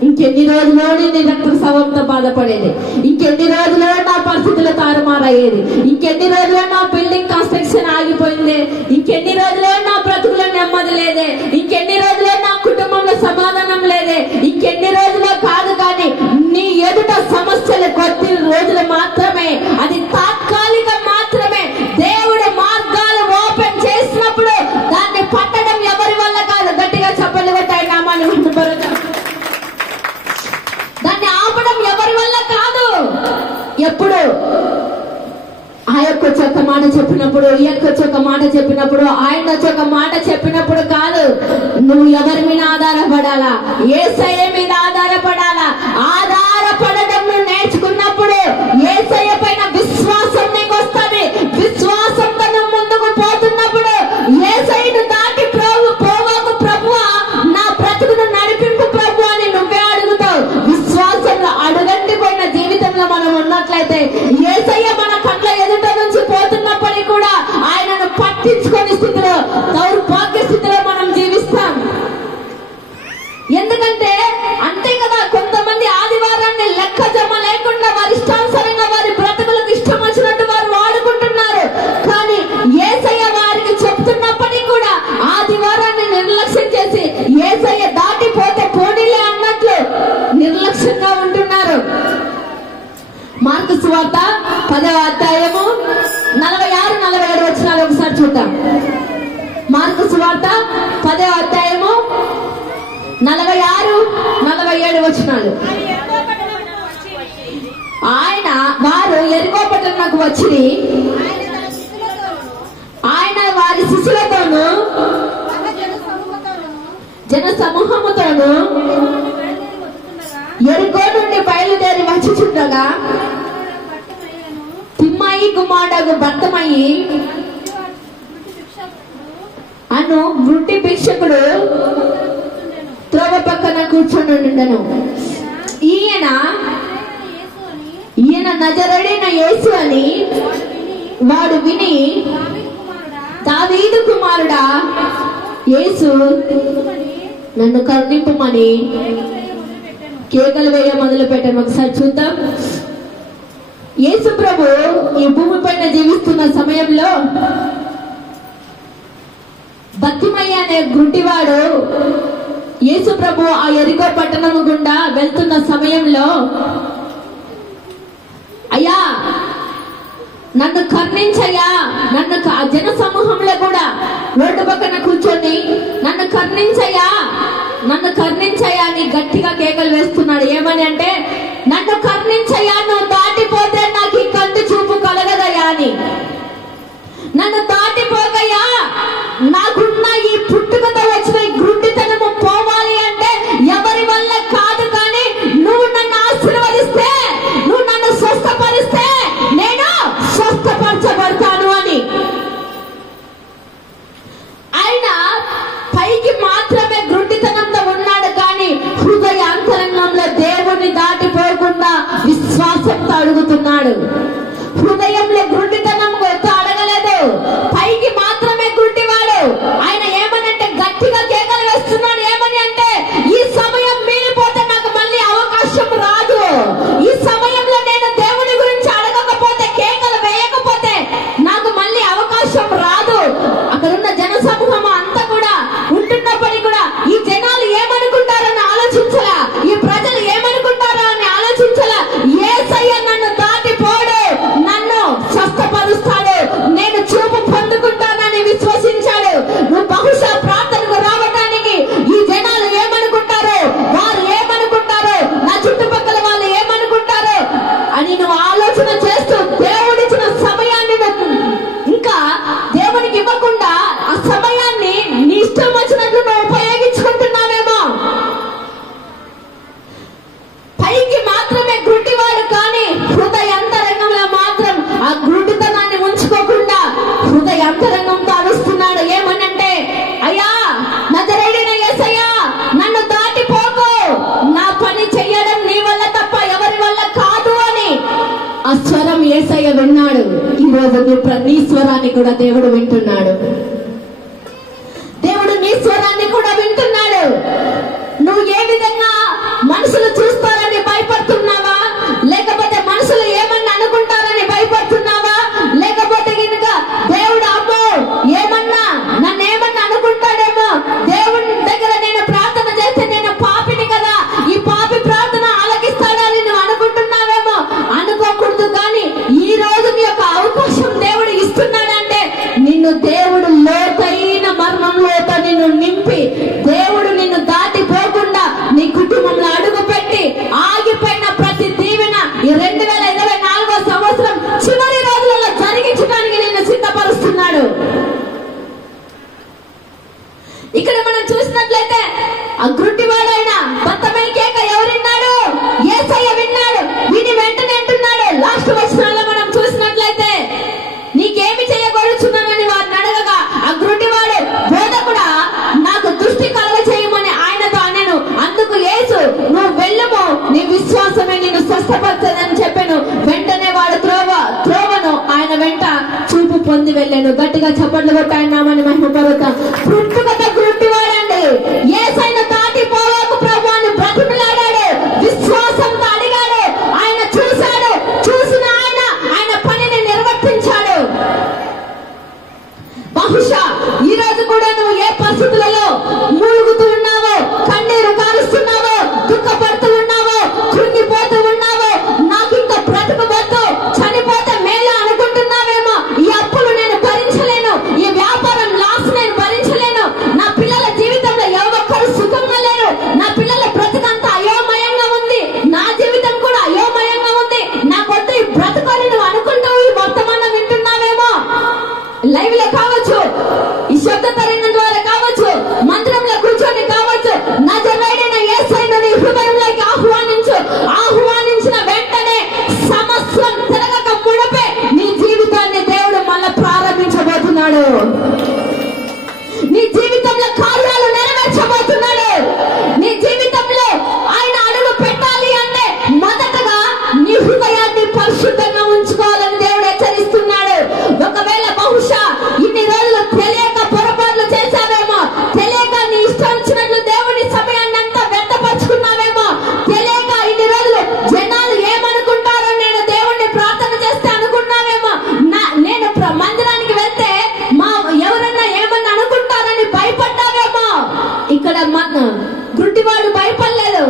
ఇంకెన్ని రోజుల్లో నీ రక్తస్రావంతో బాధపడేది, ఇంకెన్ని రోజుల్లో నా పరిస్థితులు తారుమారయ్యేది, ఇంకెన్ని రోజుల్లో నా బిల్డింగ్ కన్స్ట్రక్షన్ ఆగిపోయింది, ఇంకెన్ని రోజుల్లో నా బ్రతుకులో నెమ్మది లేదే, ఇంకెన్ని రోజుల్లో నా కుటుంబంలో సమాధానం లేదే, ఇంకెన్ని రోజుల్లో కాదు. కానీ నీ ఎదుట సమస్యలు కొద్ది రోజులు మాత్రమే, అది తాత్కాలికం మాత్రమే. దేవుడు మార్గాలు ఓపెన్ చేసినప్పుడు దాన్ని పట్టడం ఎవరి వల్ల కాదు. గట్టిగా చప్పట్లు కొట్టాయి నామాన్ని మహిమపరుద్దాం. దాన్ని ఆపడం ఎవరి వల్ల కాదు. ఎప్పుడు మాట చెప్పినప్పుడు, ఈయనకి వచ్చి ఒక మాట చెప్పినప్పుడు, ఆయన వచ్చి ఒక మాట చెప్పినప్పుడు కాదు, నువ్వు ఎవరి మీద ఆధారపడాలా? యేసయ్య మీద ఆధారపడాలా. ఆధారపడడం నువ్వు నేర్చుకున్నప్పుడు యేసయ్య పైన విశ్వాసం నీకు వస్తుంది. విశ్వాసంతో నువ్వు ముందుకు పోతున్నప్పుడు యేసయ్యను దాటి పోవాకు ప్రభువా, నా బ్రతుకును నడిపింపు ప్రభు అని నువ్వే అడుగుతావు. విశ్వాసంలో అడుగంటి పోయిన జీవితంలో మనం ఉన్నట్లయితే యేసయ్య మన కళ్ళ ఎదుట నుంచి పోతున్నప్పటికీ కూడా ఆయనను పట్టించుకొని స్థితిలో, దౌర్భాగ్య స్థితిలో మనం జీవిస్తాం. ఎందుకంటే అంతే కదా, కొంతమంది ఆదివారాన్ని లెక్క జమ లేకుండా వారి ఇష్టానుసారంగా వారి బ్రతుకులకు ఇష్టం వచ్చినట్టు వారు వాడుకుంటున్నారు. కానీ యేసయ్య వారికి చెప్తున్నప్పటికీ కూడా ఆదివారాన్ని నిర్లక్ష్యం చేసి యేసయ్య దాటిపోతే పోనీలే అన్నట్లు నిర్లక్ష్యంగా ఉంటున్నారు. మార్కు సువార్త 10వ అధ్యాయము 46-47 వచనాలు ఒకసారి చూద్దాం. మార్కు సువార్త 10వ అధ్యాయము 46-47 వచనాలు. వారు ఎరికో పట్టణమునకు వచ్చి ఆయన వారి శిష్యులతోనూ జన సమూహముతోనూ ఎరికో నుండి బయలుదేరి వచ్చుచుండగా తిమ్మయి కుమారుడు భర్తమయి అను వృత్తి భిక్షకుడు త్రోవ పక్కన కూర్చొని ఉండెను. ఈయన నజరేయుడైన యేసు అని వాడు విని, దావీదు కుమారుడా యేసు, నన్ను కరుణింపుమని కేకలు వేయ మొదలు పెట్టాను. ఒకసారి చూద్దాం. యేసు ప్రభు ఈ భూమి పైన జీవిస్తున్న సమయంలో బత్తిమయ్య అనే గుడ్డివాడు యేసు ప్రభు ఆ ఎరికో పట్టణము గుండా వెళ్తున్న సమయంలో, అయ్యా నన్ను కరుణించయ్యా, నన్ను జన సమూహంలో కూడా రోడ్డు పక్కన కూర్చొని నన్ను కరుణించయ్యా, నన్ను కరుణించయ్యా అని గట్టిగా కేకలు వేస్తున్నాడు. ఏమని అంటే, నన్ను కరుణించయ్యా, నువ్వు దాటిపోతే నాకు ఈ కంటి చూపు కలగదయ్యా అని. నన్ను దాటిపోకయ్యా, నాకున్న ఈ పుట్టుకతో వచ్చిన ఈ గుడ్డితనము పోవాలి అంటే ఎవరి వల్ల కాదు, కానీ నువ్వు నన్ను ఆశీర్వదిస్తే, నువ్వు నన్ను స్వస్థపరిస్తే నేను స్వస్థపరచబడతాను అని. ఆయన పైకి మాత్రమే గుడ్డితనంతో ఉన్నాడు, కానీ హృదయ అంతరంగంలో దేవుణ్ణి దాటిపోకుండా విశ్వాసంతో అడుగుతున్నాడు. హృదయంలో గుడ్డితనం అడగలేదు, పైకి మాత్రమే గుడ్డివాడు. ఆయన ఏమనంటే గట్టిగా కేకలు వేస్తున్నాడు. ఏమని అంటే, ఈ సమయం మీరిపోతే నాకు మళ్ళీ అవకాశం రాదు. ఈ సమయంలో నేను దేవుడి గురించి అడగకపోతే, కేకలు వేయకపోతే నాకు మళ్ళీ అవకాశం రాదు. అక్కడున్న జన సమూహం అంతా కూడా ఉంటున్నప్పటికీ కూడా ఈ జనాలు ఏమనుకుంటారని ఆలోచించలా, ఈ ప్రజలు ఏమనుకుంటారా అని ఆలోచించలా. యేసయ్య నన్ను దాటిపోడు, నన్ను స్వస్థపరుస్తాడు, నేను చూపు పొందుకుంటానని విశ్వసించాడు. నువ్వు బహుశా ప్రార్థనకు రావడానికి ఈ జనాలు ఏమనుకుంటారో, వారు ఏమనుకుంటారో, నా చుట్టుపక్కల వాళ్ళు ఏమనుకుంటారో అని నువ్వు ఆలోచన చేస్తూ దేవుడిచ్చిన సమయాన్ని ఇంకా దేవునికి ఇవ్వకుండా ఆ సమయాన్ని నీ ఇష్టం వచ్చినట్లు నువ్వు ఉపయోగించుకుంటున్నావేమో. పైకి మాత్రమే గుడ్డివాడు, కానీ హృదయ అంతరంగంలో మాత్రం ఆ గుడ్డితనాన్ని ఉంచుకోకుండా హృదయ అంతరంగంతో అరుస్తున్నాడు. ఏమనంటే, అయ్యా నజరేయుడైన యేసయ్యా, నన్ను దాటిపోకు, నా పని చెయ్యడం నీ వల్ల తప్ప ఎవరి వల్ల కాదు అని. ఆ స్వరం యేసయ్య విన్నాడు. ఈ రోజు నీ స్వరాన్ని కూడా దేవుడు వింటున్నాడు. దేవుడు నీ స్వరాన్ని కూడా వింటున్నాడు. నువ్వు ఏ విధంగా మనుషులు చూస్తారని భయపడుతున్నావా, లేకపోతే మనుషులు ఏమన్నా అనుకుంటారని భయపడుతున్నావా, లేకపోతే కనుక దేవుడు అమ్మో ఏమన్నా నన్నేమన్నా అనుకుంటాడేమో, దేవుడి దగ్గర నేను ప్రార్థన చేస్తే నేను పాపిని కదా, ఈ పాపి ప్రార్థన ఆలకిస్తాడని నువ్వు అనుకుంటున్నావేమో. అనుకోకూడదు. కానీ ఈ రోజు నీ యొక్క అవకాశం దేవుడు ఇస్తున్నాడంటే నిన్ను దేవుడు లోతైన మర్మంలోతో నిన్ను నింపి, దేవుడు నిన్ను దాటిపోకుండా నీ కుటుంబంలో అడుగు పెట్టి ఆగిపోయిన ప్రతి దీవెన ఈ 2024వ సంవత్సరం చివరి రోజులలో జరిగించడానికి నిన్ను చేయలేను. గట్టిగా చప్పట్లు కొట్టాయన్నామని మహిమపరుద్దాం. పుట్టుకతో గుడ్డివాడండి, యేసయ్యను దాటిపోవాకు ప్రభు అని బ్రతిమలాడాడు, విశ్వాసంతో అడిగాడు. ఆయన చూశాడు, చూసిన ఆయన పనిని నిర్వర్తించాడు. బహుశా ఈ రోజు కూడా నువ్వు ఏ పరిస్థితులలో మూలుగుతూ ఉన్నావో, కన్నీరు కారుస్తున్నావో, దుఃఖపడుతూ ఉన్నావో, కృంగిపోతూ ఉన్నావో, నాకు ఇంకా బ్రతకవద్దు, చనిపోతే మేలు అనుకుంటున్నావేమో. ఈ అప్పులు నేను భరించలేను, ఈ వ్యాపారం లాస్ నేను భరించలేను, నా పిల్లల జీవితంలో ఎవరొక్కరు సుఖంగా లేరు, నా పిల్లల బ్రతుకంతా అయోమయంగా ఉంది, నా జీవితం కూడా అయోమయంగా ఉంది, నాకొద్దు ఈ బ్రతుకొని నువ్వు అనుకుంటూ ఈ వర్తమానం వింటున్నావేమో. లైవ్ లో కావచ్చు, ఈ శబ్ద తరంగం ద్వారా కావచ్చు, మందిరంలో కూర్చొని కావచ్చు, నజరేయుడైన యేసయ్యను నీ హృదయంలోకి ఆహ్వానించిన వెంటనే సమస్తం తిరగక మునుపే నీ జీవితాన్ని దేవుడు మళ్ళా ప్రారంభించబోతున్నాడు. నీ జీవితంలో కార్యాలు నెరవేర్చబోతున్నాడు. నీ జీవితంలో ఆయన అడుగు పెట్టాలి అంటే మొదటగా నీ హృదయాన్ని పరిశుద్ధంగా ఉంచుకోవాలని దేవుడు హెచ్చరిస్తున్నాడు. ఒకవేళ బహుశా ఇన్ని రోజులు తెలియక పొరపాట్లు చేశావేమో, తెలియక నీ ఇష్టం వచ్చినట్లు దేవుని సమయాన్ని అంతా వ్యర్థపరుచుకున్నావేమో, తెలియక ఇన్ని రోజులు జనాలు ఏమనుకుంటారో నేను దేవుణ్ణి ప్రార్థన చేస్తే అనుకున్నావేమో, నేను మందిరానికి వెళ్తే ఎవరన్నా ఏమన్నా అనుకుంటారని భయపడ్డావేమో. ఇక్కడ గుడ్డివాడు భయపడలేదు.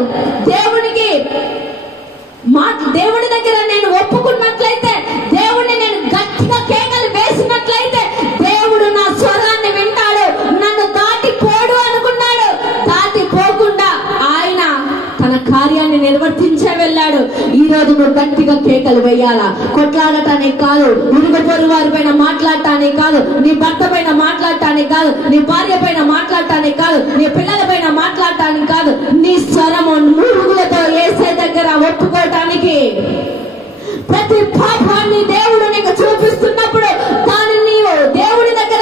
దేవుని దగ్గర నేను ఒప్పుకున్నట్లయితే, దేవుణ్ణి నేను గట్టిగా కేకలు వేసినట్లయితే దేవుడు నా స్వరాన్ని వింటాడు, నన్ను దాటిపోడు అనుకున్నాడు. దాటిపోకుండా ఆయన తన కార్యాన్ని నిర్వర్తించే వెళ్ళాడు. ఈ రోజు నువ్వు గట్టిగా కేకలు వేయాలా. కొట్లాడటానికి కాదు, ఇరుగు పొరుగు వారి పైన మాట్లాడటానికి కాదు, నీ భర్త పైన మాట్లాడటానికి కాదు, నీ భార్య పైన మాట్లాడటానికి కాదు, నీ పిల్లల పైన మాట్లాడటానికి కాదు, నీ స్వరము మూలుగులతో యేసయ్య దగ్గర ఒప్పుకోవటానికి. ప్రతి పాపాన్ని దేవుడు నీకు చూపిస్తున్నప్పుడు దాన్ని నీవు దేవుడి దగ్గర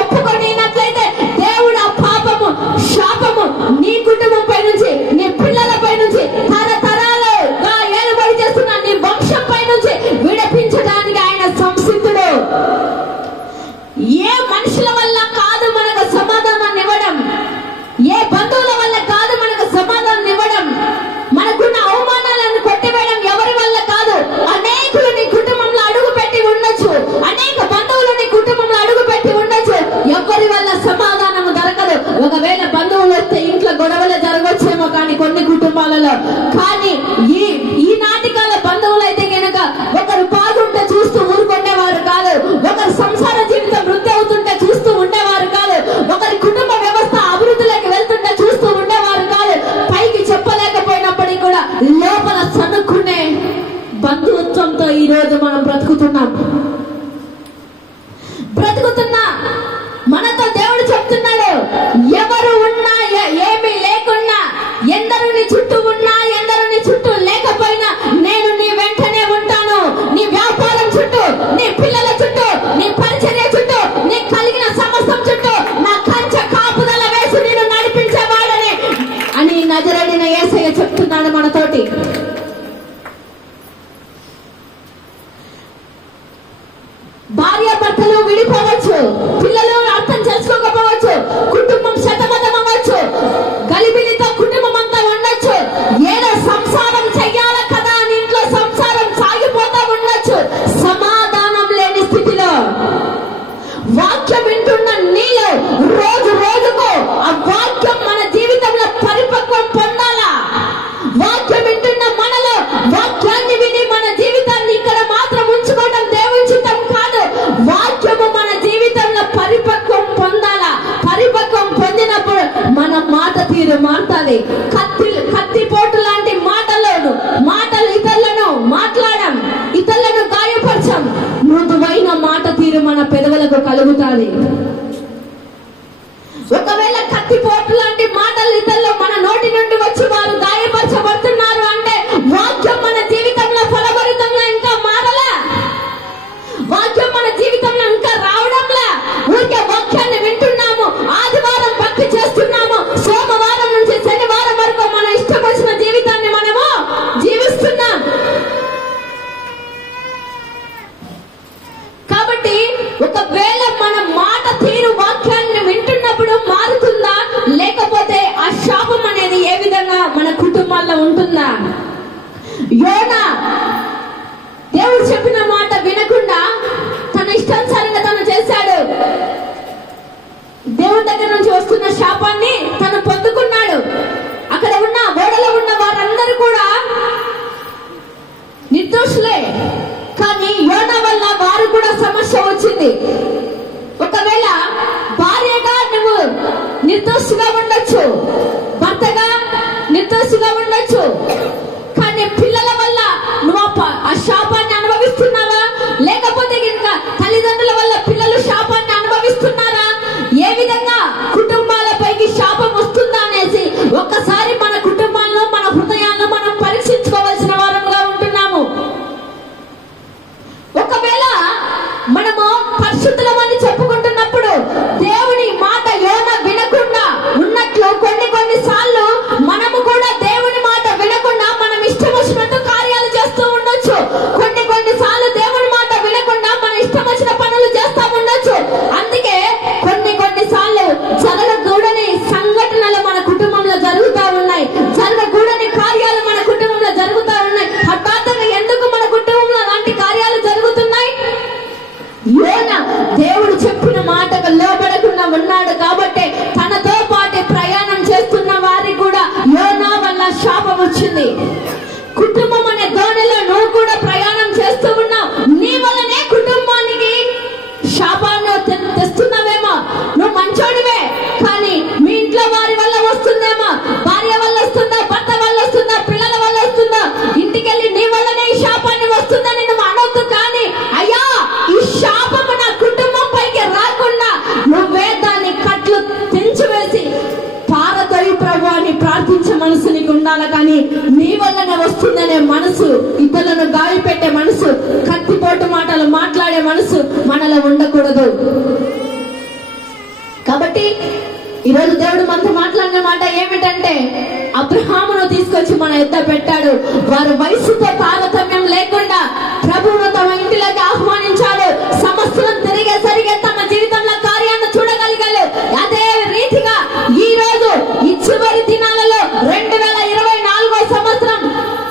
ఒప్పుకొనినట్లయితే దేవుడు ఆ పాపము, శాపము నీ కుటుంబం పై నుంచి, నీ పిల్లల పై నుంచి, తరతరాలుగా ఏలుబడి చేస్తున్న నీ వంశం పై నుంచి విడిపించడానికి ఆయన సంసిద్ధుడు. ఏ మనుషుల వల్ల కాదు మనకు సమాధానం ఇవ్వడం, ఏ బంధువుల వల్ల కాదు మనకు సమాధానం ఇవ్వడం, మనకున్న అవమానాలను కొట్టివేయడం ఎవరి వల్ల కాదు. అనేకులు నీ కుటుంబంలో అడుగు పెట్టి ఉండొచ్చు, అనేక బంధువులు నీ కుటుంబంలో అడుగు పెట్టి ఉండొచ్చు, ఎవరి వల్ల సమాధానం దొరకదు. ఒకవేళ బంధువులు వస్తే ఇంట్లో గొడవలు జరగవచ్చేమో కానీ కొన్ని కుటుంబాలలో, కానీ ఈ నాటికాల బంధువులు అయితే కనుక ఒకరు బాగుంటే చూస్తూ ఊరుకునేవారు కాదు, ఒకరు సంసార జీవితం వృద్ధి అవుతుంటే చూస్తూ ఉండేవారు కాదు, ఒకరి కుటుంబ వ్యవస్థ అభివృద్ధిలోకి వెళ్తుంటే చూస్తూ ఉండేవారు కాదు. పైకి చెప్పలేకపోయినప్పటికీ కూడా లోపల సనుక్కునే బంధుత్వంతో ఈ రోజు మనం బ్రతుకుతున్నా. మనతో దేవుడు చెప్తున్నాడు, ఎవరు ఉన్నా ఏమీ లేకున్నా, ఎందరు నీ చుట్టూ ఉన్నా ఎందరు నీ చుట్టూ లేకపోయినా నేను నీ వెంటనే ఉంటాను. నీ వ్యాపారం చుట్టూ, నీ పిల్లల చుట్టూ, నీ పరిచర్య చుట్టూ, నీ కలిగిన సమస్తం చుట్టూ నా కంచె కాపుదల వేసి నేను నడిపించేవాడని అని నజరేయుడైన యేసయ్య చెప్తున్నాడు మనతోటి. భార్యాభర్తలు విడిపోవచ్చు, పిల్లలు అర్థం చేసుకోకపోవచ్చు, కుటుంబం శతమతం అవ్వచ్చు, గలిబిలితో కుటుంబం అంతా ఉండొచ్చు, ఏదో సంసారం చెయ్యాల కదా అని ఇంట్లో సంసారం సాగిపోతా ఉండొచ్చు. సమాధానం లేని స్థితిలో వాక్యం వింటున్న నీలో రోజు రోజుకు ఆ వాక్యం మన జీవితంలో పరిపక్వం పొందాలా. వాక్యం వింటున్న మనలో వాక్యాన్ని విని మన జీవితాన్ని ఇక్కడ మాత్రం ఉంచుకోవడం దేవుని చిత్తం కాదు. వాక్యము మన జీవితంలో పరిపక్వం పొందాలా. పరిపక్వం పొందినప్పుడు మన మాట తీరు మారుతుంది. కత్తిపోటు లాంటి మాటలు ఇతరులను మాట్లాడడం, ఇతరులను గాయపరచం. మృదువైన మాట తీరు మన పెదవులకు కలుగుతుంది. ఒకవేళ కత్తిపోటు లాంటి మాటలు ఇతరులు మన నోటి నుండి వచ్చి వారు గాయపరచబడుతున్నారు అంటే వాక్యం మన జీవితంలో ఫలభరితంగా ఇంకా మారలా, వాక్యం మన జీవితంలో ఇంకా రావడంలా. ఊరికే వాక్యాన్ని వింటున్నాము, ఆదివారం భక్తి చేస్తున్నాము, సోమవారం నుంచి శనివారం వరకు మన ఇష్టం వచ్చిన జీవితాన్ని మనము జీవిస్తున్నాం. కాబట్టి ఒకవేళ యోనా దేవుడు చెప్పిన మాట వినకుండా తన ఇష్టానుసారంగా తను చేశాడు. దేవుడి దగ్గర నుంచి వస్తున్న శాపాన్ని తను పొందుకున్నాడు. అక్కడ ఉన్న ఓడలో ఉన్న వారందరూ కూడా నిర్దోషులే. కానీ యోనా వల్ల వారు కూడా సమస్య వచ్చింది. ఒకవేళ భార్యగా నువ్వు నిర్దోషిగా ఉండొచ్చు, భర్తగా నిర్దోషిగా ఉండొచ్చు, కానీ పిల్లల వల్ల నువ్వు ఆ శాపాన్ని అనుభవిస్తున్నావా? లేకపోతే ఇంకా తల్లిదండ్రుల వల్ల పిల్లలు శాపాన్ని అనుభవిస్తున్నారా? ఏ విధంగా కుటుంబాలపైకి శాపం వస్తుందా అనేసి ఒక్కసారి మన కుటుంబాల్లో మన హృదయాల్లో మనం పరీక్షించుకోవాల్సిన వారంగా ఉంటున్నాము. ఒకవేళ మనము పరిశుద్ధులమని చెప్పుకుంటున్నప్పుడు దేవుని మాట యోనా వినకుండా ఉన్నట్లు కొన్ని సార్లు మనము కూడా దేవుని మాట వినకుండా మనం ఇష్టం వచ్చినట్టు కార్యాలు చేస్తూ ఉండొచ్చు. కొన్ని సార్లు దేవుని మాట వినకుండా మన ఇష్టం వచ్చిన పనులు చేస్తూ ఉండొచ్చు. అందుకే కొన్ని సార్లు జరగకూడని సంఘటనలు మన కుటుంబంలో జరుగుతూ ఉన్నాయి, జరగకూడని కార్యాలు మన కుటుంబంలో జరుగుతూ ఉన్నాయి. హఠాత్తుగా ఎందుకు మన కుటుంబంలో అలాంటి కార్యాలు జరుగుతున్నాయి? యోనా దేవుడు చెప్పిన మాటకు లోబడకుండా ఉన్నాడు కాబట్టి తనతో పాటు ప్రయాణం చేస్తున్న వారికి కూడా యోనా వల్ల శాపం వచ్చింది. కుటుంబం అనే దోణిలో నువ్వు కూడా ప్రయాణం చేస్తూ ఉన్నావు. నీ వల్లనే కుటుంబానికి శాపాన్ని తెస్తున్నావేమో. నువ్వు మంచోడివే, కానీ మీ ఇంట్లో వారి వల్ల వస్తుందేమో. భార్య వల్ల వస్తుందా, భర్త వల్ల వస్తుందా, పిల్లల వల్ల వస్తుందా, ఇంటికెళ్ళి నీ వల్లనే ఈ శాపాన్ని వస్తుందని నువ్వు అనొద్దు. కానీ అయ్యా, ఈ శాపము నా కుటుంబం పైకి రాకుండా నువ్వే దాన్ని కట్లు తెంచివేసి పారదోయి ప్రభు అని ప్రార్థించే మనసు నీకు ఉండాలి. కానీ నీ వల్లనే వస్తుందనే మనసు, ఇతరులను గాయపెట్టే మనసు, కత్తిపోటు మాటలు మాట్లాడే మనసు మనలో ఉండకూడదు. కాబట్టి ఈరోజు దేవుడు మనతో మాట్లాడిన మాట ఏమిటంటే, అబ్రహామును తీసుకొచ్చి మన ఎద్ద పెట్టాడు. వారి వయసుతో తారతమ్యం లేకుండా ప్రభువును తమ ఇంటిలోకి ఆహ్వానించాడు. సంవత్సరం తిరిగేసరికి తమ జీవితంలో కార్యాన్ని చూడగలిగారు. అదే రీతిగా ఈ రోజు ఈ చివరి దినాలలో 2024 సంవత్సరం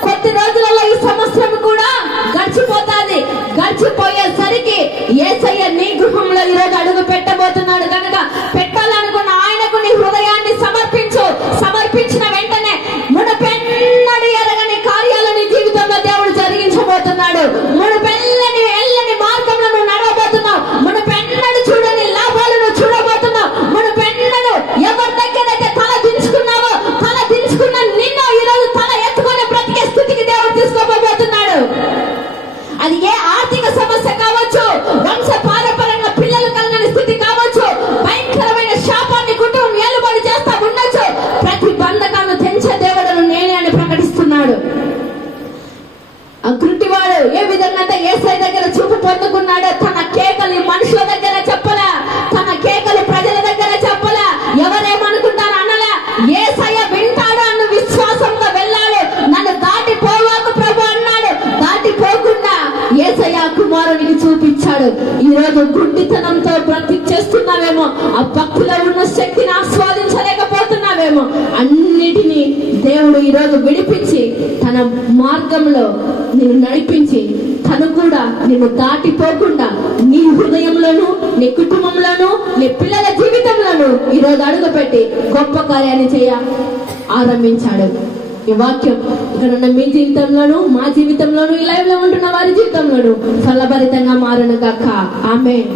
కొద్ది రోజులలో ఈ సంవత్సరం కూడా గడిచిపోతాది. గడిచిపోయేసరికి యేసయ్య నీ గృహంలో ఈరోజు అడుగు పెట్టబోతున్నాడు. కనుక పెట్టాలనుకున్న ఆయనకు నీ హృదయాన్ని సమర్పించు. సమర్పించిన వెంటనే మునుపెన్నడూ ఎరగని కార్యాలు నీ జీవితంలో దేవుడు జరిగించబోతున్నాడు. మునుపెల్లని మార్గంలో నువ్వు నడవబోతున్నావు. మునుపెన్నడూ చూడని లాభాలు నువ్వు చూడబోతున్నావు. మునుపెన్నడూ ఎవరి దగ్గరైతే తల దించుకున్నావో, తల దించుకున్న నిన్ను ఈరోజు తల ఎత్తుకొని బ్రతికే స్థితికి దేవుడు తీసుకోబోతున్నాడు. అది ఏ ఆర్థిక సమస్య కావచ్చు, వంశ పారంపర్యంగా పిల్లలు కలిగిన స్థితి కావచ్చు, భయంకరమైన శాపాన్ని కుటుంబం ఏలుబడి చేస్తా ఉండొచ్చు. ప్రతి బంధకాలను తెంచే దేవుడు నేనే అని ప్రకటిస్తున్నాడు. ఆ గుడ్డివాడు ఏ విధంగా యేసయ్య దగ్గర చూపు పొందుకున్నాడో తన కేకలు మనుషుల దగ్గర చెప్పలా, తన కేకలు ప్రజల దగ్గర చెప్పలా, ఎవరేమనుకుంటారు అనలా. యేసయ్య వింటాడు అన్న విశ్వాసంగా వెళ్ళాడు. నన్ను దాటిపోవాకు ప్రభు అన్నాడు. దాటిపోకుండా యేసయ్య కుమారునికి చూపించాడు. ఈ రోజు గుడ్డితనంతో బ్రతికేస్తున్నావేమో, ఆ భక్తిలో ఉన్న శక్తిని ఆస్వాదించలేకపోతున్నావేమో. అన్నిటినీ దేవుడు ఈరోజు విడిపించి తన మార్గంలో నిన్ను నడిపించి తను కూడా నిన్ను దాటిపోకుండా నీ హృదయంలోను, నీ కుటుంబంలోను, నీ పిల్లల జీవితంలోను ఈరోజు అడుగుపెట్టి గొప్ప కార్యాన్ని చేయ ఆరంభించాడు. ఈ వాక్యం ఇక్కడ మీ జీవితంలోను, మా జీవితంలోను, ఈ లైవ్ లో ఉంటున్న వారి జీవితంలోను ఫలభరితంగా మారును గాక. ఆమేన్.